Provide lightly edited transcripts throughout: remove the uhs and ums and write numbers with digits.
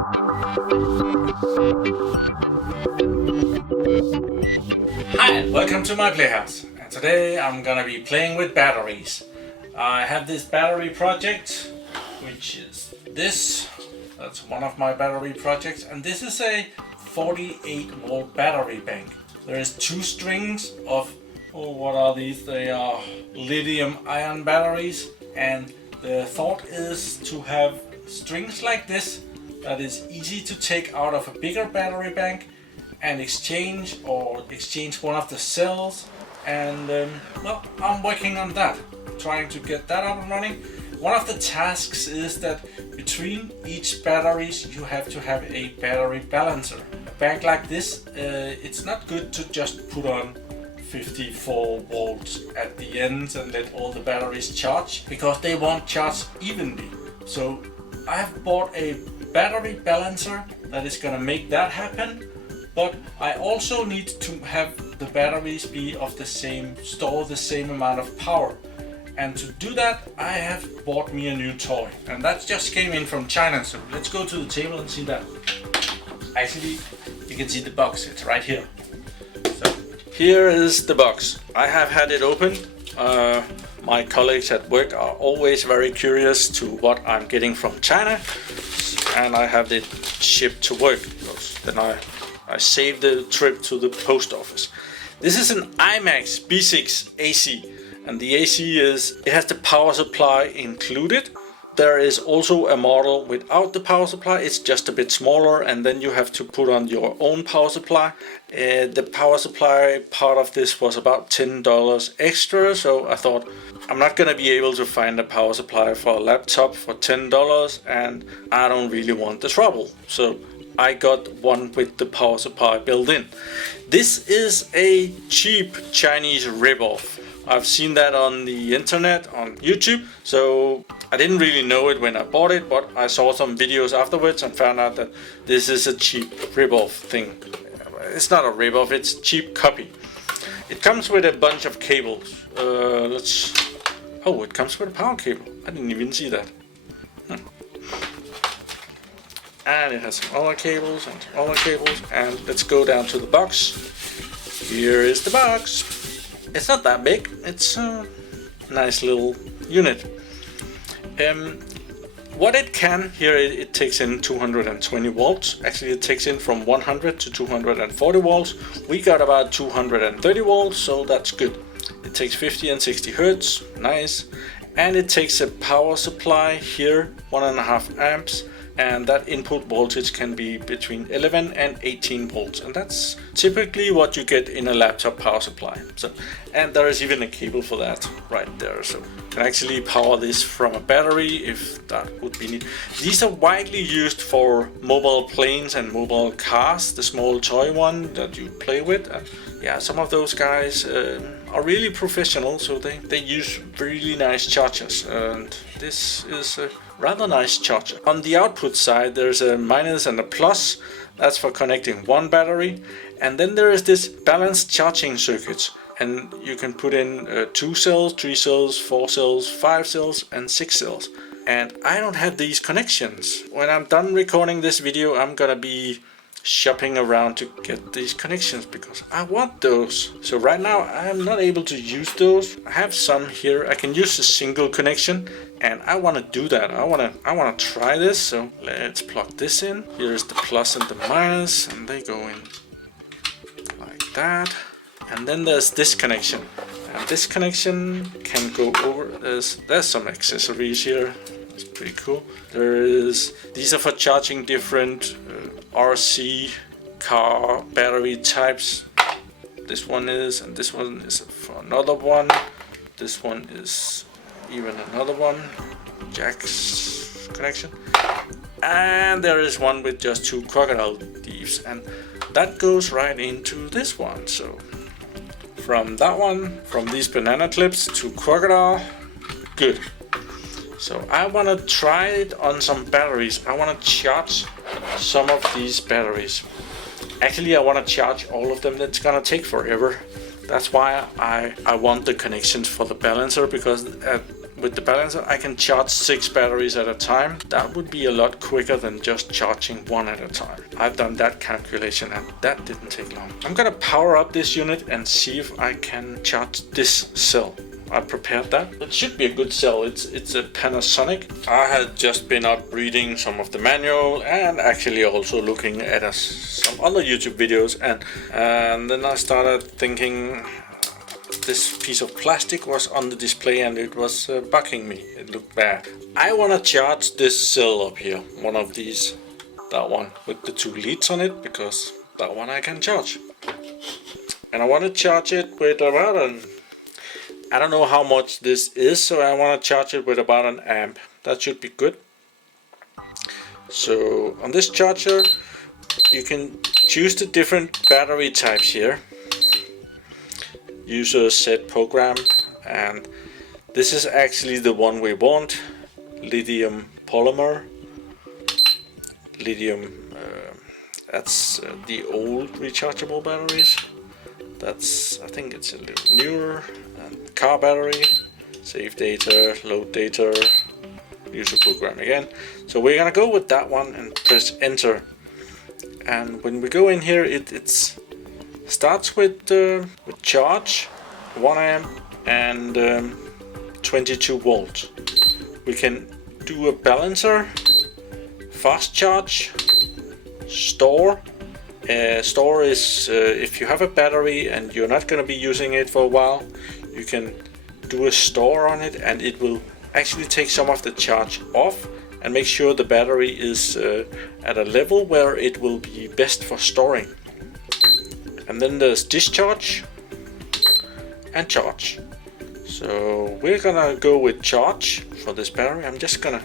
Hi, welcome to my Playhouse, and today I'm gonna be playing with batteries. I have this battery project, which is this. That's one of my battery projects, and this is a 48 volt battery bank. There is two strings of, what are these? They are lithium ion batteries, and the thought is to have strings like this that is easy to take out of a bigger battery bank and exchange one of the cells, and well, I'm working on that, trying to get that up and running. One of the tasks is that between each batteries you have to have a battery balancer. A bank like this, it's not good to just put on 54 volts at the ends and let all the batteries charge, because they won't charge evenly. So I have bought a battery balancer that is gonna make that happen. But I also need to have the batteries be of the same, store the same amount of power. And to do that, I have bought me a new toy. And that just came in from China, so let's go to the table and see that. Actually, you can see the box, it's right here. So here is the box. I have had it open. My colleagues at work are always very curious to what I'm getting from China. And I have it shipped to work, because then I saved the trip to the post office. This is an IMAX B6AC, and the AC it has the power supply included. There is also a model without the power supply. It's just a bit smaller, and then you have to put on your own power supply. The power supply part of this was about $10 extra, so I thought I'm not gonna be able to find a power supply for a laptop for $10, and I don't really want the trouble. So I got one with the power supply built in. This is a cheap Chinese ripoff. I've seen that on the internet, on YouTube, so I didn't really know it when I bought it, but I saw some videos afterwards and found out that this is a cheap ripoff thing. It's not a ripoff, it's a cheap copy. It comes with a bunch of cables. Oh, it comes with a power cable. I didn't even see that. And it has some other cables and some other cables, and let's go down to the box. Here is the box. It's not that big, it's a nice little unit. What it can, here it takes in 220 volts. Actually it takes in from 100 to 240 volts. We got about 230 volts, so that's good. It takes 50 and 60 hertz, nice. And it takes a power supply here, 1.5 amps. And that input voltage can be between 11 and 18 volts, and that's typically what you get in a laptop power supply. So, and there is even a cable for that right there, so you can actually power this from a battery if that would be needed. These are widely used for mobile planes and mobile cars, the small toy one that you play with. And yeah, some of those guys are really professional, so they use really nice chargers, and this is a rather nice charger. On the output side, there's a minus and a plus. That's for connecting one battery. And then there is this balanced charging circuit. And you can put in 2 cells, 3 cells, 4 cells, 5 cells, and 6 cells. And I don't have these connections. When I'm done recording this video, I'm gonna be shopping around to get these connections because I want those. So right now I'm not able to use those. I have some here. I can use a single connection, and I want to do that. I want to try this. So let's plug this in. Here's the plus and the minus, and they go in like that. And then there's this connection, and this connection can go over. There's some accessories here. It's pretty cool. These are for charging different RC car battery types. This one is, and this one is for another one. This one is even another one. Jack's connection. And there is one with just 2 crocodile leaves, and that goes right into this one. So from that one, from these banana clips to crocodile, good. So I want to try it on some batteries. I want to charge some of these batteries. Actually, I want to charge all of them. That's gonna take forever. That's why I want the connections for the balancer, because with the balancer, I can charge 6 batteries at a time. That would be a lot quicker than just charging one at a time. I've done that calculation and that didn't take long. I'm gonna power up this unit and see if I can charge this cell. I prepared that. It should be a good cell. It's a Panasonic. I had just been up reading some of the manual and actually also looking at some other YouTube videos, and then I started thinking this piece of plastic was on the display and it was bugging me. It looked bad. I want to charge this cell up here, one of these, that one with the 2 leads on it, because that one I can charge. And I want to charge it with about I don't know how much this is, so I want to charge it with about an amp. That should be good. So on this charger, you can choose the different battery types here. User set program, and this is actually the one we want. Lithium polymer. Lithium, that's the old rechargeable batteries. That's, I think it's a little newer. And car battery, save data, load data, user program again. So we're gonna go with that one and press enter. And when we go in here, it starts with charge, 1 amp and 22 volts. We can do a balancer, fast charge, store. Store is if you have a battery and you're not going to be using it for a while, you can do a store on it and it will actually take some of the charge off and make sure the battery is at a level where it will be best for storing. And then there's discharge and charge. So we're gonna go with charge for this battery. I'm just gonna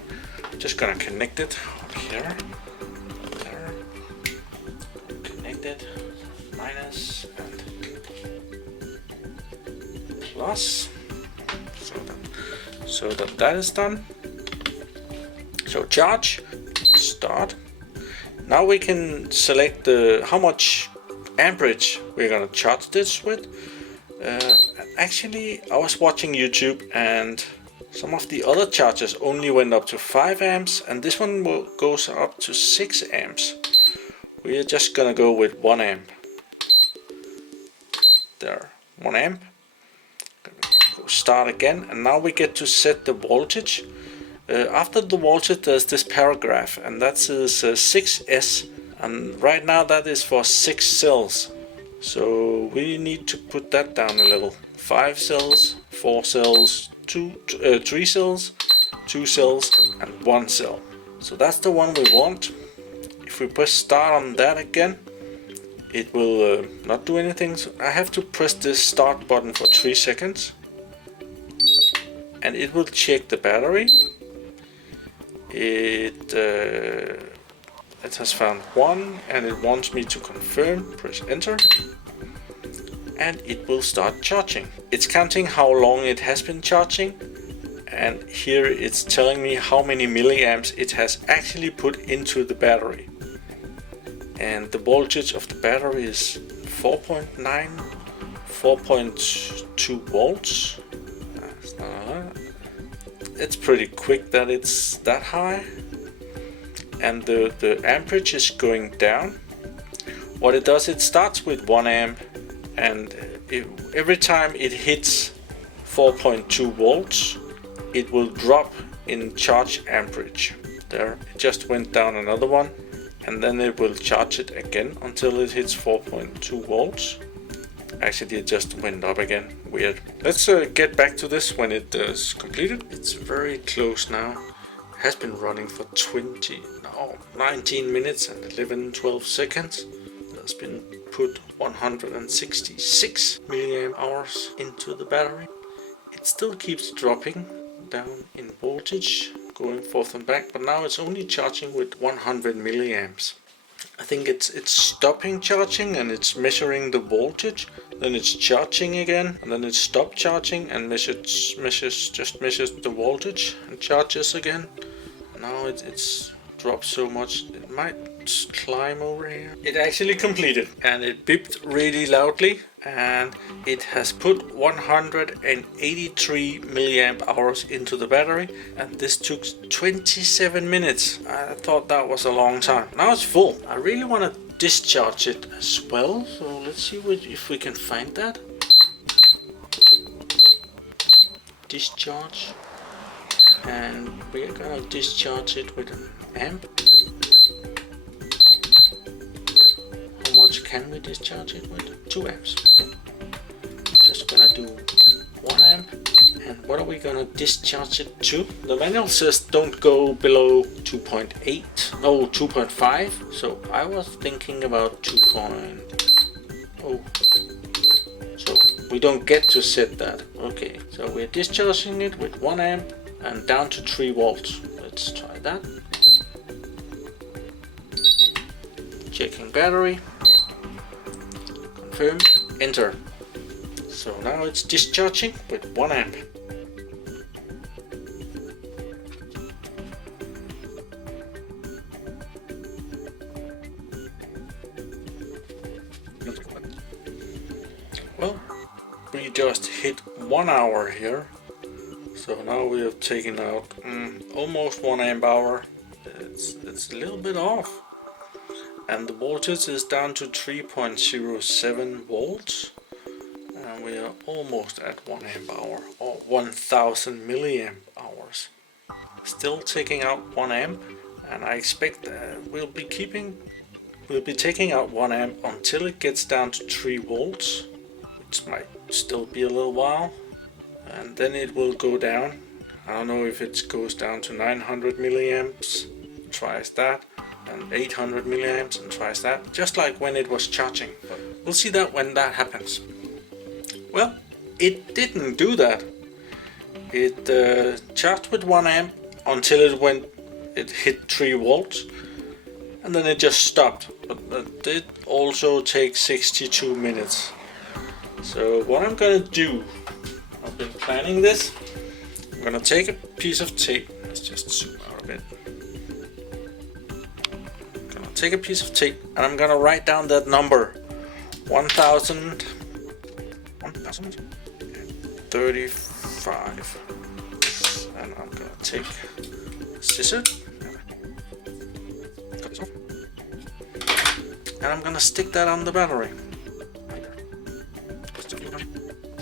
connect it up here. Minus and plus, so that is done. So charge, start. Now we can select how much amperage we're gonna charge this with. Actually, I was watching YouTube and some of the other chargers only went up to 5 amps, and this one goes up to 6 amps. We're just gonna go with 1 amp. There, 1 amp. Go start again, and now we get to set the voltage. After the voltage, there's this paragraph, and that says 6S, and right now that is for 6 cells. So we need to put that down a level. 5 cells, 4 cells, 3 cells, 2 cells, and 1 cell. So that's the one we want. If we press start on that again, it will not do anything. So I have to press this start button for 3 seconds. And it will check the battery. It has found 1 and it wants me to confirm. Press enter. And it will start charging. It's counting how long it has been charging. And here it's telling me how many milliamps it has actually put into the battery. And the voltage of the battery is 4.2 volts. It's pretty quick that it's that high. And the amperage is going down. What it does, it starts with 1 amp, and every time it hits 4.2 volts, it will drop in charge amperage. There, it just went down another one. And then it will charge it again until it hits 4.2 volts. Actually, it just went up again. Weird. Let's get back to this when it is completed. It's very close now. It has been running for 19 minutes and 12 seconds. There's been put 166 milliamp hours into the battery. It still keeps dropping down in voltage, going forth and back, but now it's only charging with 100 milliamps. I think it's stopping charging and it's measuring the voltage, then it's charging again, and then it stopped charging and measures the voltage and charges again. Now it's drop so much. It might climb over here. It actually completed, and it beeped really loudly, and it has put 183 milliamp hours into the battery, and this took 27 minutes. I thought that was a long time. Now it's full. I really want to discharge it as well, so let's see if we can find that. Discharge, and we're gonna discharge it with an amp. How much can we discharge it with? 2 amps. Okay, just gonna do 1 amp. And what are we gonna discharge it to? The manual says don't go below 2.8, no 2.5, so I was thinking about 2.0. So we don't get to set that. Okay, so we're discharging it with 1 amp and down to 3 volts. Let's try that. Checking battery. Confirm. Enter. So now it's discharging with 1 amp. Well, we just hit 1 hour here, so now we have taken out almost 1 amp hour. It's a little bit off, and the voltage is down to 3.07 volts, and we are almost at 1 amp hour, or 1000 milliamp hours. Still taking out 1 amp, and I expect we'll be taking out 1 amp until it gets down to 3 volts. Might still be a little while, and then it will go down. I don't know if it goes down to 900 milliamps, tries that, and 800 milliamps and tries that, just like when it was charging. But we'll see that when that happens. Well, it didn't do that. It charged with 1 amp until it hit 3 volts, and then it just stopped. But that did also take 62 minutes. So what I'm gonna do, I've been planning this. I'm gonna take a piece of tape. Let's just zoom out a bit. I'm gonna take a piece of tape and I'm gonna write down that number, 1035. And I'm gonna take a scissor, cut this off, and I'm gonna stick that on the battery.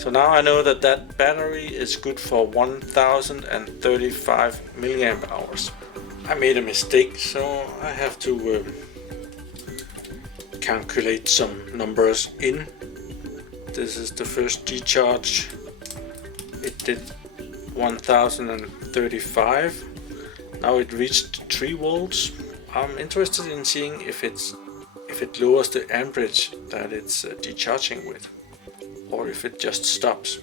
So now I know that that battery is good for 1035 milliamp hours. I made a mistake, so I have to calculate some numbers in. This is the first discharge. It did 1035. Now it reached 3 volts. I'm interested in seeing if it lowers the amperage that it's discharging with, or if it just stops.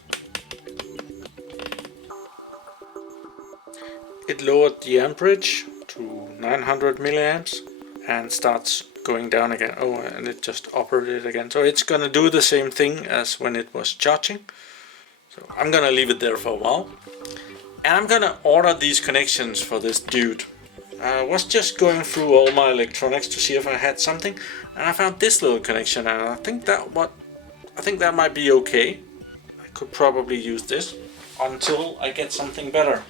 It lowered the amperage to 900 milliamps and starts going down again. Oh, and it just operated again. So it's gonna do the same thing as when it was charging. So I'm gonna leave it there for a while. And I'm gonna order these connections for this dude. I was just going through all my electronics to see if I had something, and I found this little connection, and I think that might be okay. I could probably use this until I get something better.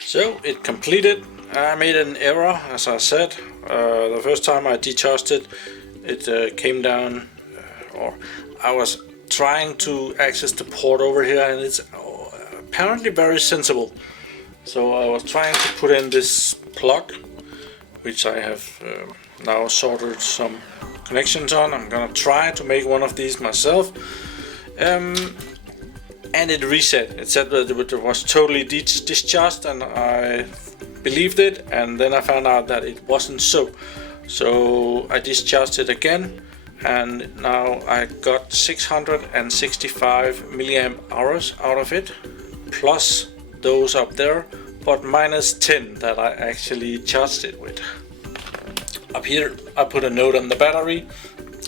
So it completed. I made an error, as I said. The first time I discharged it, it came down, or I was trying to access the port over here, and it's apparently very sensible. So I was trying to put in this plug, which I have now soldered some connections on. I'm gonna try to make one of these myself. And it reset. It said that it was totally discharged, and I believed it, and then I found out that it wasn't so. So I discharged it again, and now I got 665 milliamp hours out of it, plus those up there, but minus 10 that I actually charged it with. Up here I put a note on the battery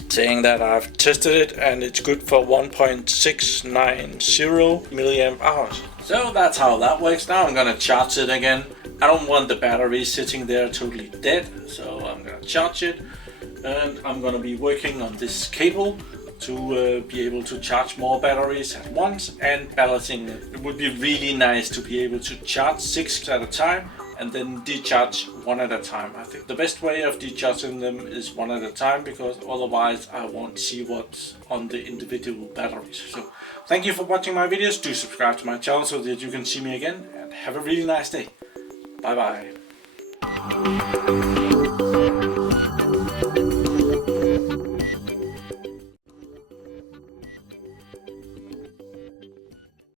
saying that I've tested it and it's good for 1.690 milliamp hours. So that's how that works. Now I'm gonna charge it again, I don't want the battery sitting there totally dead, so I'm gonna charge it, and I'm gonna be working on this cable to be able to charge more batteries at once and balancing it. It would be really nice to be able to charge 6 at a time and then discharge 1 at a time. I think the best way of discharging them is 1 at a time, because otherwise I won't see what's on the individual batteries. So thank you for watching my videos. Do subscribe to my channel so that you can see me again, and have a really nice day. Bye bye.